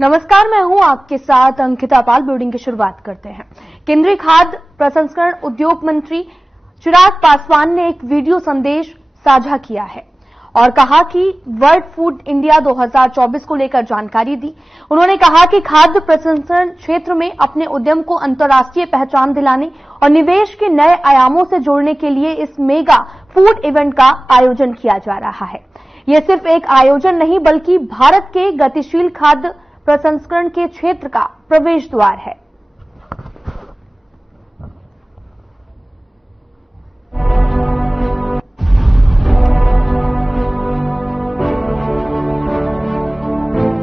नमस्कार, मैं हूं आपके साथ अंकिता पाल। ब्रीडिंग की शुरुआत करते हैं। केंद्रीय खाद्य प्रसंस्करण उद्योग मंत्री चिराग पासवान ने एक वीडियो संदेश साझा किया है और कहा कि वर्ल्ड फूड इंडिया 2024 को लेकर जानकारी दी। उन्होंने कहा कि खाद्य प्रसंस्करण क्षेत्र में अपने उद्यम को अंतर्राष्ट्रीय पहचान दिलाने और निवेश के नए आयामों से जोड़ने के लिए इस मेगा फूड इवेंट का आयोजन किया जा रहा है। यह सिर्फ एक आयोजन नहीं बल्कि भारत के गतिशील खाद्य प्रसंस्करण के क्षेत्र का प्रवेश द्वार है।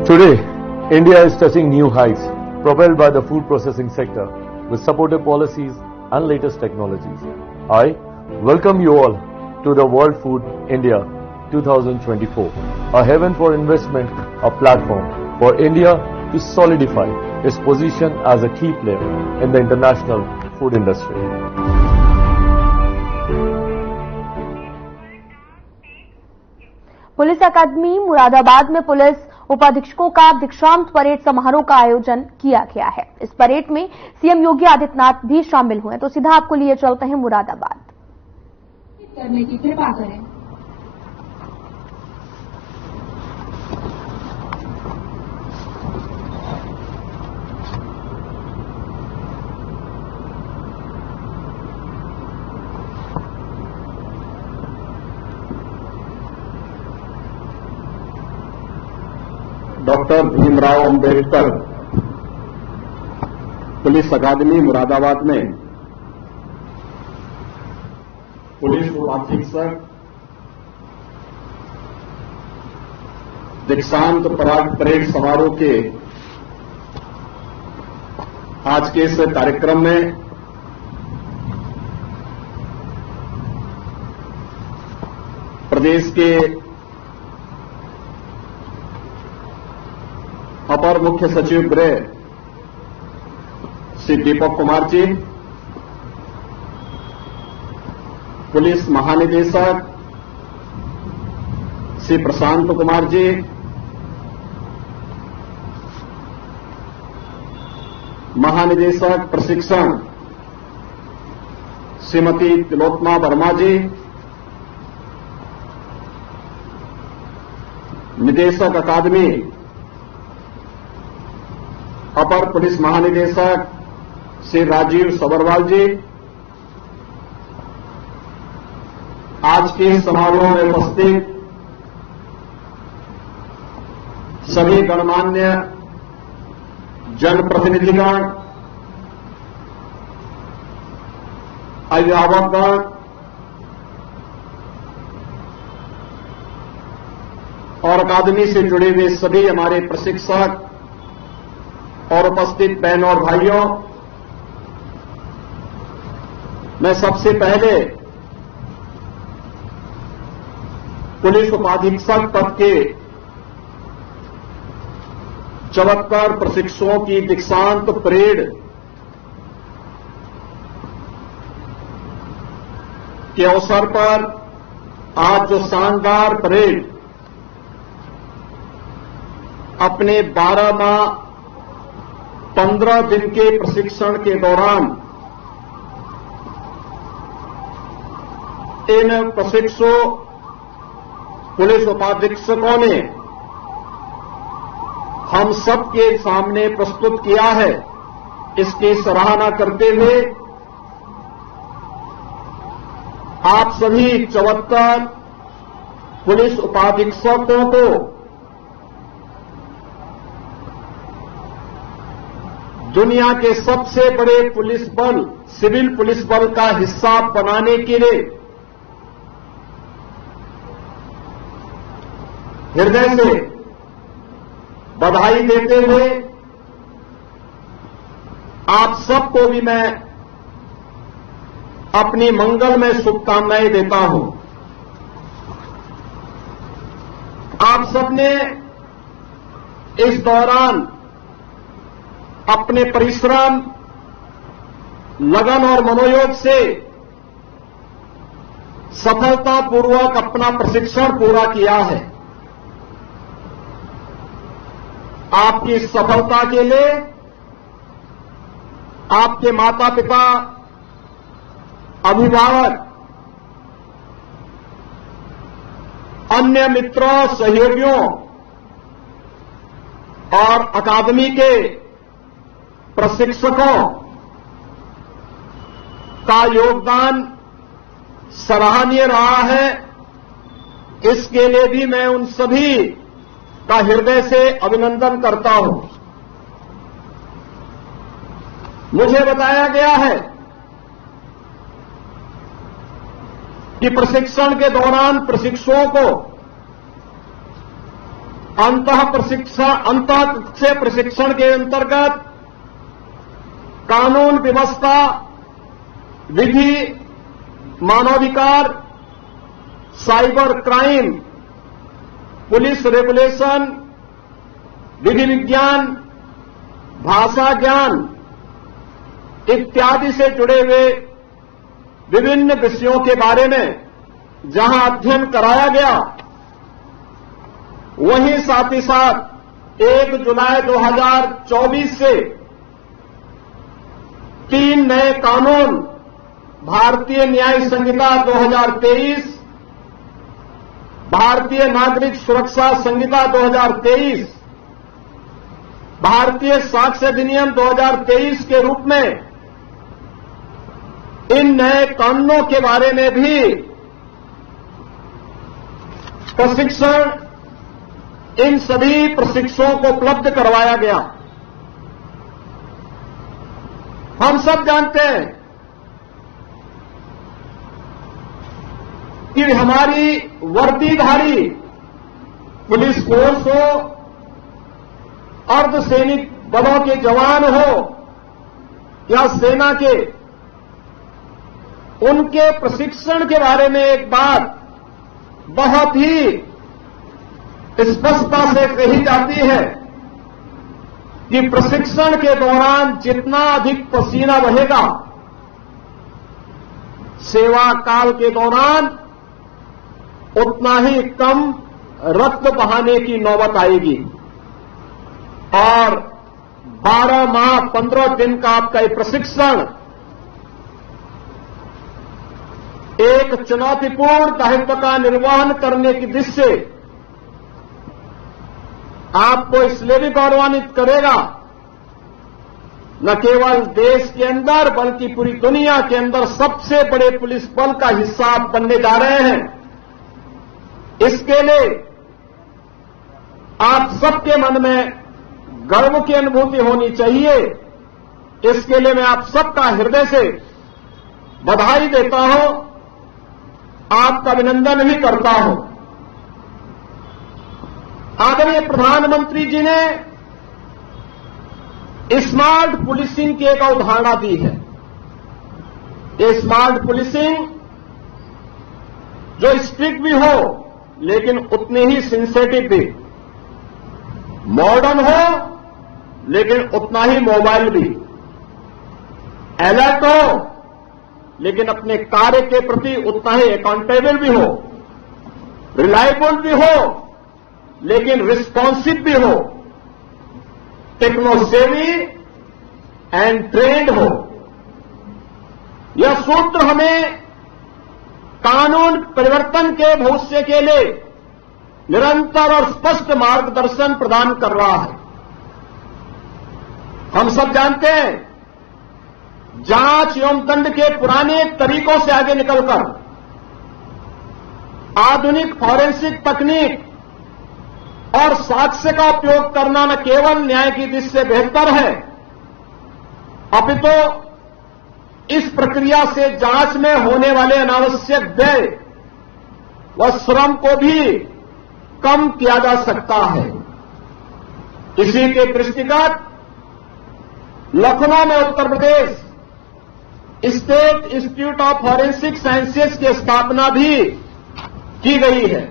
Today, India is touching new heights, propelled by the food processing sector with supportive policies and latest technologies. I welcome you all to the World Food India 2024, a haven for investment, a platform for India to solidify its position as a key player in the international food industry. Police अकादमी मुरादाबाद में police उपाधीक्षकों का दीक्षांत parade समारोह का आयोजन किया गया है। इस परेड में सीएम योगी आदित्यनाथ भी शामिल हुए। तो सीधा आपको लिए चलते हैं मुरादाबाद। करने की कृपा करें। डॉक्टर भीमराव अंबेडकर पुलिस अकादमी मुरादाबाद में पुलिस उपाधीक्षक दीक्षांत परेड समारोह के आज के इस कार्यक्रम में प्रदेश के अपर मुख्य सचिव गृह श्री दीपक कुमार जी, पुलिस महानिदेशक श्री प्रशांत कुमार जी, महानिदेशक प्रशिक्षण श्रीमती तिलोत्तमा वर्मा जी, निदेशक अकादमी अपर पुलिस महानिदेशक श्री राजीव सबरवाल जी, आज के समारोह में उपस्थित सभी गणमान्य जनप्रतिनिधिगण, अभिभावकगण और अकादमी से जुड़े हुए सभी हमारे प्रशिक्षक और उपस्थित बहनों और भाइयों, मैं सबसे पहले पुलिस उपाधीक्षक पद के 74 प्रशिक्षुओं की दीक्षांत परेड के अवसर पर आज जो शानदार परेड अपने 12 माह 15 दिन के प्रशिक्षण के दौरान इन प्रशिक्षु पुलिस उपाधीक्षकों ने हम सबके सामने प्रस्तुत किया है, इसकी सराहना करते हुए आप सभी 74 पुलिस उपाधीक्षकों को दुनिया के सबसे बड़े पुलिस बल, सिविल पुलिस बल का हिस्सा बनाने के लिए हृदय से बधाई देते हुए आप सबको भी मैं अपनी मंगलमय शुभकामनाएं देता हूं। आप सबने इस दौरान अपने परिश्रम, लगन और मनोयोग से सफलतापूर्वक अपना प्रशिक्षण पूरा किया है। आपकी सफलता के लिए आपके माता पिता, अभिभावक, अन्य मित्रों, सहयोगियों और अकादमी के प्रशिक्षकों का योगदान सराहनीय रहा है। इसके लिए भी मैं उन सभी का हृदय से अभिनंदन करता हूं। मुझे बताया गया है कि प्रशिक्षण के दौरान प्रशिक्षुओं को अंतः से प्रशिक्षण के अंतर्गत कानून व्यवस्था, विधि, मानवाधिकार, साइबर क्राइम, पुलिस रेगुलेशन, विधि विज्ञान, भाषा ज्ञान इत्यादि से जुड़े हुए विभिन्न विषयों के बारे में जहां अध्ययन कराया गया, वहीं साथ ही साथ 1 जुलाई 2024 से 3 नए कानून, भारतीय न्याय संहिता 2023, भारतीय नागरिक सुरक्षा संहिता 2023, भारतीय साक्ष्य अधिनियम 2023 के रूप में इन नए कानूनों के बारे में भी प्रशिक्षण इन सभी प्रशिक्षुओं को उपलब्ध करवाया गया। हम सब जानते हैं कि हमारी वर्दीधारी पुलिस फोर्स हो, अर्धसैनिक बलों के जवान हो या सेना के, उनके प्रशिक्षण के बारे में एक बात बहुत ही स्पष्टता से कही जाती है कि प्रशिक्षण के दौरान जितना अधिक पसीना बहेगा, सेवा काल के दौरान उतना ही कम रक्त बहाने की नौबत आएगी। और 12 माह 15 दिन का आपका ये प्रशिक्षण एक चुनौतीपूर्ण दायित्व का निर्वहन करने की दृष्टि से आपको इसलिए भी गौरवान्वित करेगा, न केवल देश के अंदर बल्कि पूरी दुनिया के अंदर सबसे बड़े पुलिस बल का हिस्सा आप बनने जा रहे हैं। इसके लिए आप सबके मन में गर्व की अनुभूति होनी चाहिए। इसके लिए मैं आप सबका हृदय से बधाई देता हूं, आपका अभिनंदन भी करता हूं। आदरणीय प्रधानमंत्री जी ने स्मार्ट पुलिसिंग की एक अवधारणा दी है। ये स्मार्ट पुलिसिंग जो स्ट्रिक्ट भी हो लेकिन उतनी ही सिंसेटिव भी, मॉडर्न हो लेकिन उतना ही मोबाइल भी, अलर्ट हो लेकिन अपने कार्य के प्रति उतना ही अकाउंटेबल भी हो, रिलायबल भी हो लेकिन रिस्पॉन्सिव भी हो, टेक्नोसेवी एंड ट्रेंड हो। यह सूत्र हमें कानून परिवर्तन के भविष्य के लिए निरंतर और स्पष्ट मार्गदर्शन प्रदान कर रहा है। हम सब जानते हैं, जांच एवं दंड के पुराने तरीकों से आगे निकलकर आधुनिक फॉरेंसिक तकनीक और साक्ष्य का उपयोग करना न केवल न्याय की दृष्टि से बेहतर है, अपितु इस प्रक्रिया से जांच में होने वाले अनावश्यक व्यय व श्रम को भी कम किया जा सकता है। इसी के दृष्टिगत लखनऊ में Uttar Pradesh state institute of forensic sciences की स्थापना भी की गई है।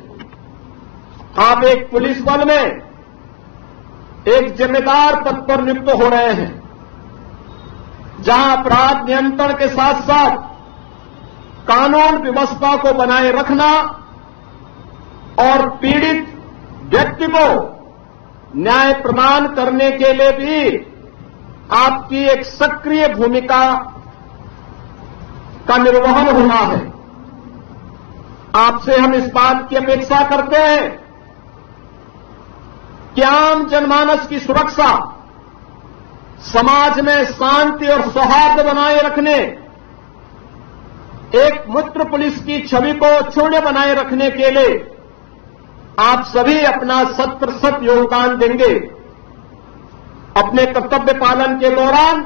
आप एक पुलिस बल में एक जिम्मेदार पद पर नियुक्त हो रहे हैं, जहां अपराध नियंत्रण के साथ साथ कानून व्यवस्था को बनाए रखना और पीड़ित व्यक्ति को न्याय प्रदान करने के लिए भी आपकी एक सक्रिय भूमिका का निर्वहन होना है। आपसे हम इस बात की अपेक्षा करते हैं कि आम जनमानस की सुरक्षा, समाज में शांति और सौहार्द बनाए रखने, एक मित्र पुलिस की छवि को अक्षुण्य बनाए रखने के लिए आप सभी अपना 100% योगदान देंगे। अपने कर्तव्य पालन के दौरान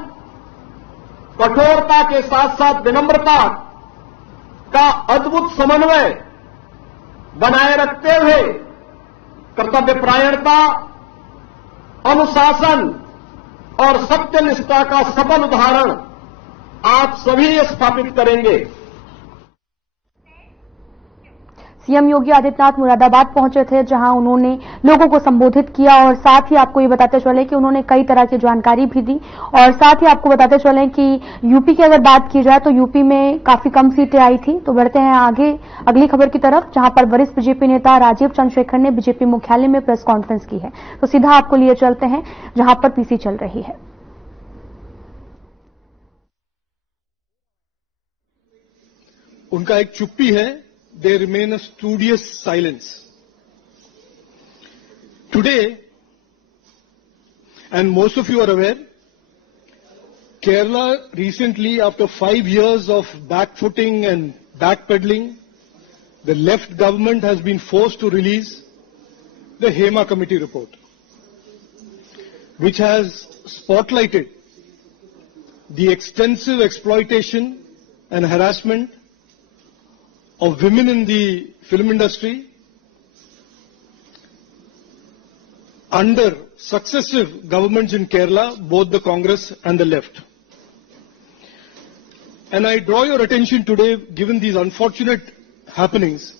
कठोरता के साथ साथ विनम्रता का अद्भुत समन्वय बनाए रखते हुए कर्तव्यपरायणता, अनुशासन और सत्यनिष्ठा का सफल उदाहरण आप सभी स्थापित करेंगे। सीएम योगी आदित्यनाथ मुरादाबाद पहुंचे थे, जहां उन्होंने लोगों को संबोधित किया और साथ ही आपको ये बताते चले कि उन्होंने कई तरह की जानकारी भी दी। और साथ ही आपको बताते चले कि यूपी की अगर बात की जाए तो यूपी में काफी कम सीटें आई थी। तो बढ़ते हैं आगे अगली खबर की तरफ, जहां पर वरिष्ठ बीजेपी नेता राजीव चंद्रशेखर ने बीजेपी मुख्यालय में प्रेस कॉन्फ्रेंस की है। तो सीधा आपको लिए चलते हैं जहां पर पीसी चल रही है। उनका एक चुप्पी है, they remain a studious silence. Today, and most of you are aware, Kerala recently, after 5 years of backfooting and backpedaling, the left government has been forced to release the Hema Committee report, which has spotlighted the extensive exploitation and harassment of women in the film industry under successive governments in Kerala, both the Congress and the left. And I draw your attention today, given these unfortunate happenings,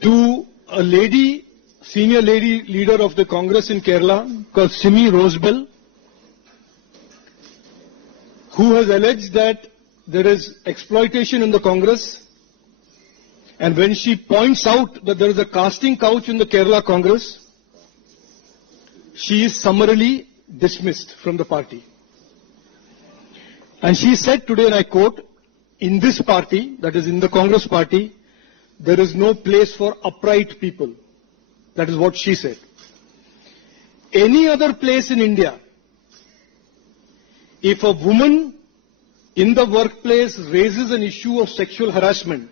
to a lady, senior lady leader of the Congress in Kerala called Simi Rosebell, who has alleged that there is exploitation in the Congress. And when she points out that there is a casting couch in the Kerala Congress, she is summarily dismissed from the party. And she said today, and I quote, in this party, that is in the Congress party, there is no place for upright people. That is what she said. Any other place in India, if a woman in the workplace raises an issue of sexual harassment,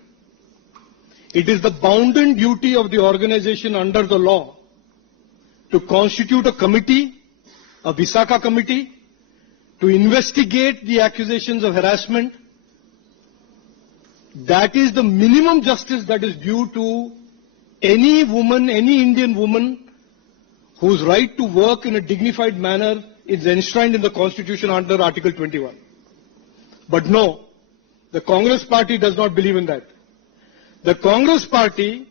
it is the bounden duty of the organization under the law to constitute a committee, a Visakha committee, to investigate the accusations of harassment. That is the minimum justice that is due to any woman, any Indian woman whose right to work in a dignified manner is enshrined in the Constitution under Article 21. But no, the Congress party does not believe in that. The Congress party,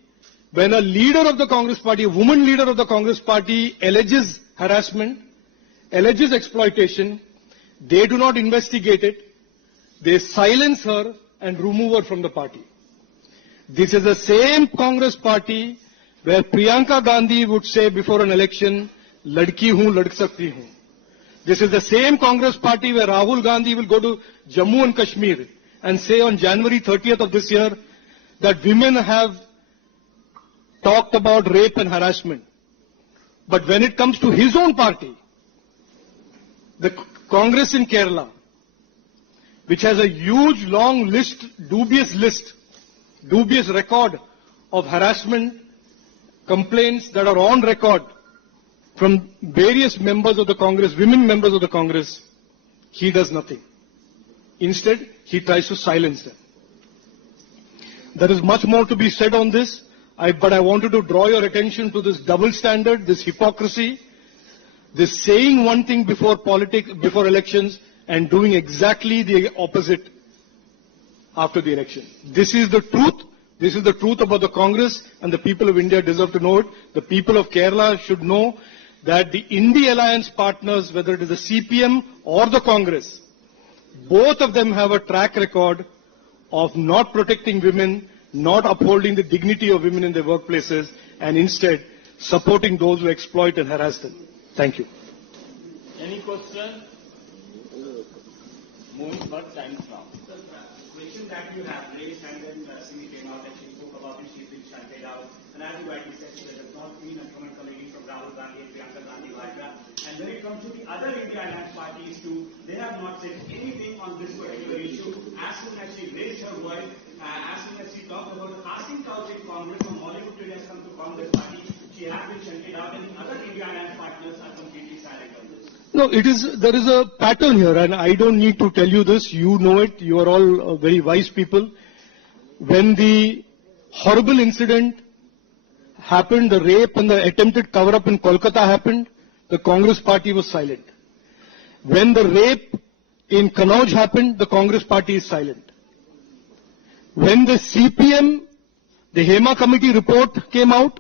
when a leader of the Congress party, a woman leader of the Congress party alleges harassment, alleges exploitation, they do not investigate it. They silence her and remove her from the party. This is the same Congress party where Priyanka Gandhi would say before an election, "Ladki hoon, ladk sakti hoon." This is the same Congress party where Rahul Gandhi will go to Jammu and Kashmir and say on January 30th of this year that women have talked about rape and harassment. But when it comes to his own party, the Congress in Kerala, which has a huge, long list, dubious record of harassment complaints that are on record from various members of the Congress, women members of the Congress, he does nothing. Instead, he tries to silence them. There is much more to be said on this, but I wanted to draw your attention to this double standard, this hypocrisy, this saying one thing before elections and doing exactly the opposite after the election. This is the truth. This is the truth about the Congress, and the people of India deserve to know it. The people of Kerala should know that the India Alliance partners, whether it is the CPM or the Congress, both of them have a track record of not protecting women, not upholding the dignity of women in their workplaces, and instead supporting those who exploit and harass them. Thank you. Any question? Moving but times now. The question that you have raised, and then Simi came out and she spoke about it, she's been shunted out. And as you rightly said, she has not been a comment committee from Rahul Gandhi and Priyanka Gandhi Vadra. And when it comes to the other India Alliance parties too, they have not said anything on this particular issue. As soon as she raised her voice, as soon as she talked about casting couch in Congress from Hollywood today has come to Congress party, she has been shunted out, and the other India Alliance partners are completely silent on this. No, there is a pattern here, and I don't need to tell you this. You know it. You are all very wise people. When the horrible incident happened, the rape and the attempted cover-up in Kolkata happened, the Congress party was silent. When the rape in Kannauj happened, the Congress party is silent. When the CPM, the Hema committee report came out,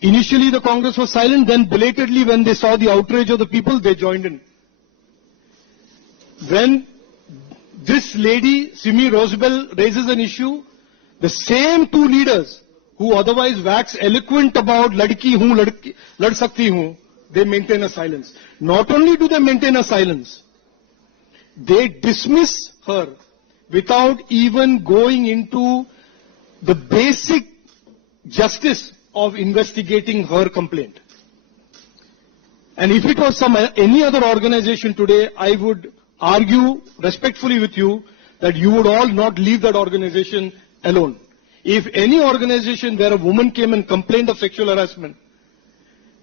initially the Congress was silent, then belatedly when they saw the outrage of the people, they joined in. When this lady, Simi Rosabelle, raises an issue, the same two leaders who otherwise wax eloquent about ladki hoon, lad sakti hoon, they maintain a silence. Not only do they maintain a silence, they dismiss her without even going into the basic justice of investigating her complaint. And if it was any other organization today, I would argue respectfully with you that you would all not leave that organization alone. If any organization where a woman came and complained of sexual harassment,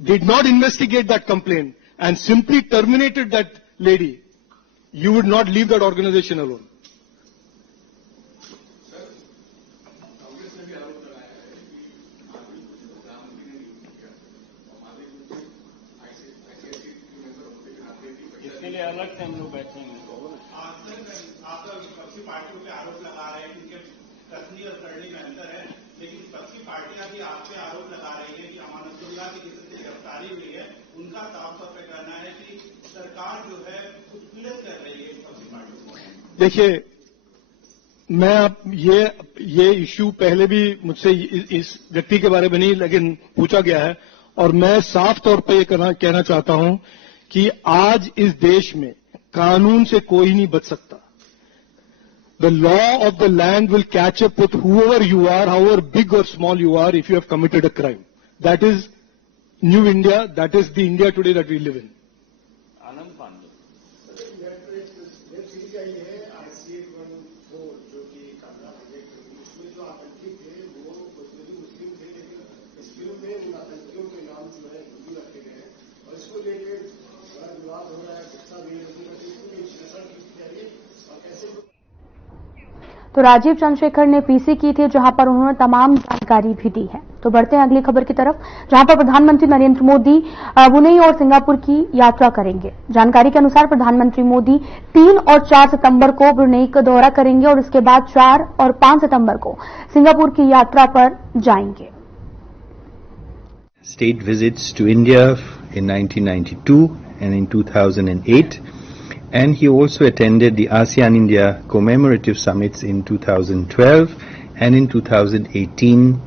did not investigate that complaint and simply terminated that lady, you would not leave that organization alone. इसके लिए अलग से हम लोग बैठेंगे। आप विपक्षी पार्टियों पे आरोप लगा रहे हैं क्योंकि कसनी और करनी में अंतर है, लेकिन विपक्षी पार्टियां भी आप पे आरोप लगा रही है कि अमानतुल्लाह की जिससे गिरफ्तारी हुई है, उनका साफ तौर पे कहना है कि सरकार जो है उत्पीड़ित कर रही है विपक्षी पार्टियों को। देखिए, मैं ये इश्यू पहले भी मुझसे इस व्यक्ति के बारे में नहीं लेकिन पूछा गया है, और मैं साफ तौर पे ये कहना चाहता हूं कि आज इस देश में कानून से कोई नहीं बच सकता। The law of the land will catch up with whoever you are, however big or small you are, if you have committed a crime. That is New India. That is the India today that we live in. आनंद पांडे। तो राजीव चंद्रशेखर ने PC की थी, जहां पर उन्होंने तमाम जानकारी भी दी है। तो बढ़ते हैं अगली खबर की तरफ, जहां पर प्रधानमंत्री नरेंद्र मोदी ब्रुनेई और सिंगापुर की यात्रा करेंगे। जानकारी के अनुसार प्रधानमंत्री मोदी 3 और 4 सितंबर को ब्रुनेई का दौरा करेंगे और इसके बाद 4 और 5 सितंबर को सिंगापुर की यात्रा पर जाएंगे। State visits to India in 1992 and in 2008. And he also attended the ASEAN-India commemorative summits in 2012 and in 2018.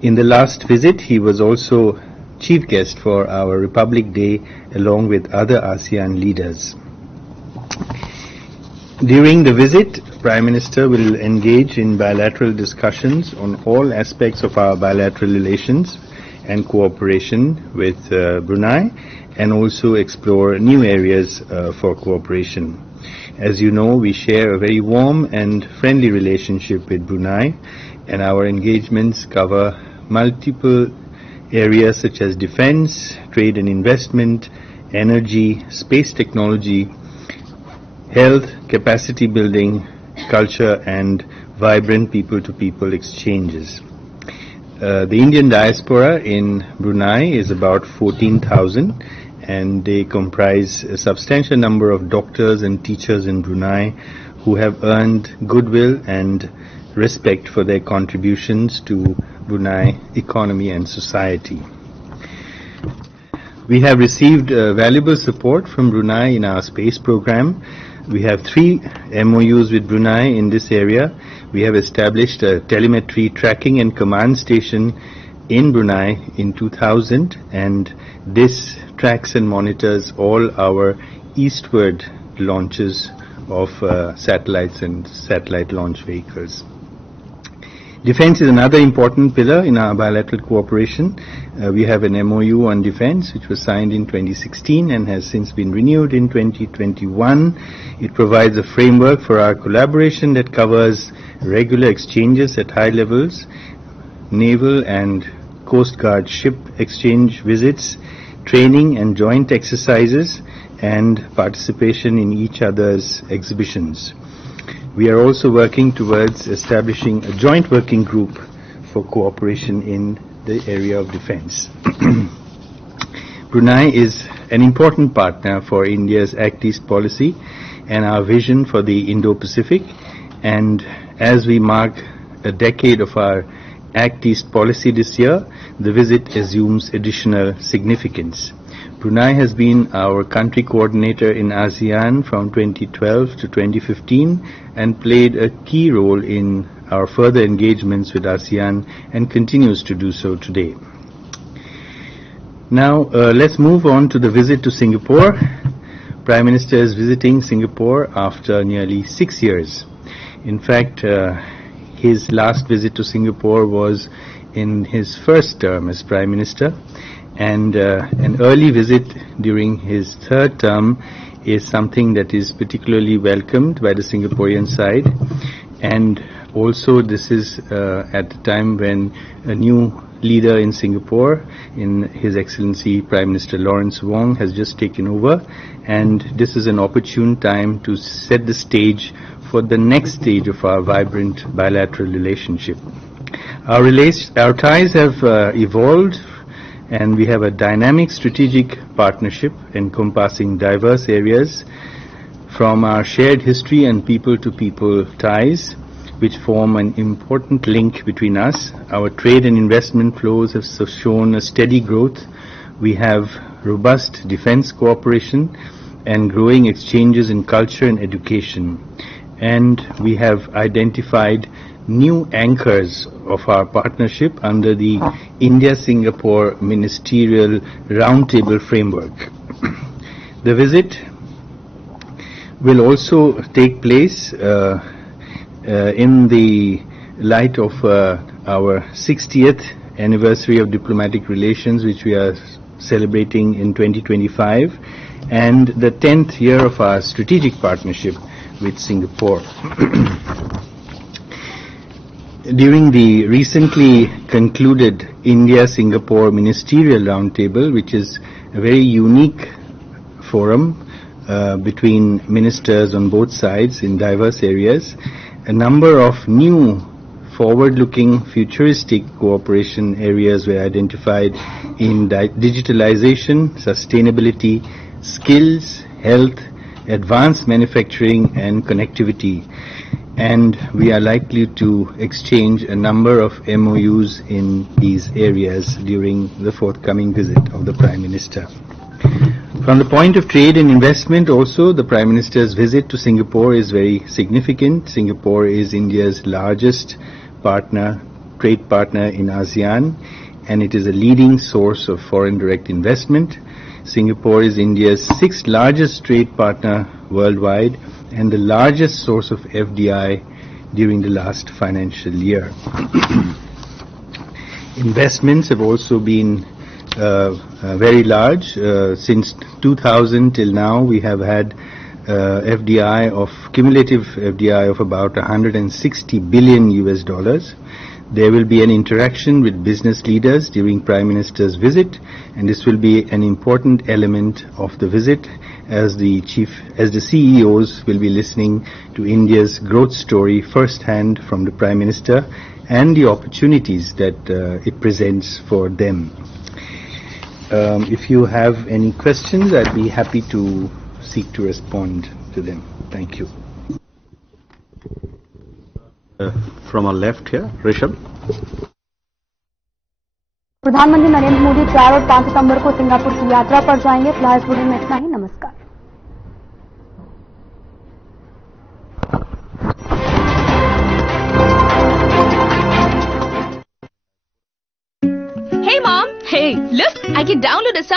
In the last visit, he was also chief guest for our Republic Day along with other ASEAN leaders. During the visit, Prime Minister will engage in bilateral discussions on all aspects of our bilateral relations and cooperation with Brunei, and also explore new areas for cooperation. As you know, we share a very warm and friendly relationship with Brunei, and our engagements cover multiple areas such as defense, trade and investment, energy, space technology, health, capacity building, culture and vibrant people-to-people exchanges. The Indian diaspora in Brunei is about 14,000, and they comprise a substantial number of doctors and teachers in Brunei who have earned goodwill and respect for their contributions to Brunei economy and society. We have received valuable support from Brunei in our space program. We have 3 MOUs with Brunei in this area. We have established a telemetry tracking and command station in Brunei in 2000, and this tracks and monitors all our eastward launches of satellites and satellite launch vehicles. Defense is another important pillar in our bilateral cooperation. We have an MOU on defense which was signed in 2016 and has since been renewed in 2021. It provides a framework for our collaboration that covers regular exchanges at high levels, naval and Coast Guard ship exchange visits, training and joint exercises, and participation in each other's exhibitions. We are also working towards establishing a joint working group for cooperation in the area of defense. Brunei is an important partner for India's Act East policy and our vision for the Indo-Pacific, and as we mark a decade of our Act East policy this year, the visit assumes additional significance. Brunei has been our country coordinator in ASEAN from 2012 to 2015 and played a key role in our further engagements with ASEAN and continues to do so today. Now, let's move on to the visit to Singapore. Prime Minister is visiting Singapore after nearly 6 years. In fact, his last visit to Singapore was in his first term as Prime Minister, and an early visit during his third term is something that is particularly welcomed by the Singaporean side, and also this is at the time when a new leader in Singapore, in His Excellency Prime Minister Lawrence Wong, has just taken over, and this is an opportune time to set the stage for the next stage of our vibrant bilateral relationship. Our ties have evolved, and we have a dynamic strategic partnership encompassing diverse areas, from our shared history and people-to-people ties, which form an important link between us. Our trade and investment flows have shown a steady growth. We have robust defense cooperation and growing exchanges in culture and education. And we have identified new anchors of our partnership under the India-Singapore Ministerial Roundtable Framework. The visit will also take place in the light of our 60th anniversary of diplomatic relations, which we are celebrating in 2025, and the 10th year of our strategic partnership with Singapore. During the recently concluded India-Singapore Ministerial Roundtable, which is a very unique forum between ministers on both sides in diverse areas, a number of new forward-looking futuristic cooperation areas were identified in digitalization, sustainability, skills, health, advanced manufacturing and connectivity. And we are likely to exchange a number of MOUs in these areas during the forthcoming visit of the Prime Minister. From the point of trade and investment also, the Prime Minister's visit to Singapore is very significant. Singapore is India's largest trade partner in ASEAN, and it is a leading source of foreign direct investment. Singapore is India's 6th largest trade partner worldwide and the largest source of FDI during the last financial year. Investments have also been very large. Since 2000 till now, we have had cumulative FDI of about $160 billion US. There will be an interaction with business leaders during Prime Minister's visit, and this will be an important element of the visit as the CEOs will be listening to India's growth story firsthand from the Prime Minister and the opportunities that it presents for them. If you have any questions, I'd be happy to seek to respond to them. Thank you. From our left here, Rishabh. प्रधानमंत्री नरेंद्र मोदी 4 और 5 सितंबर को Singapore की यात्रा पर जाएंगे। फिलहाल इस bulletin में इतना ही। नमस्कार। Hey, Mom. Hey, look, I can download a song.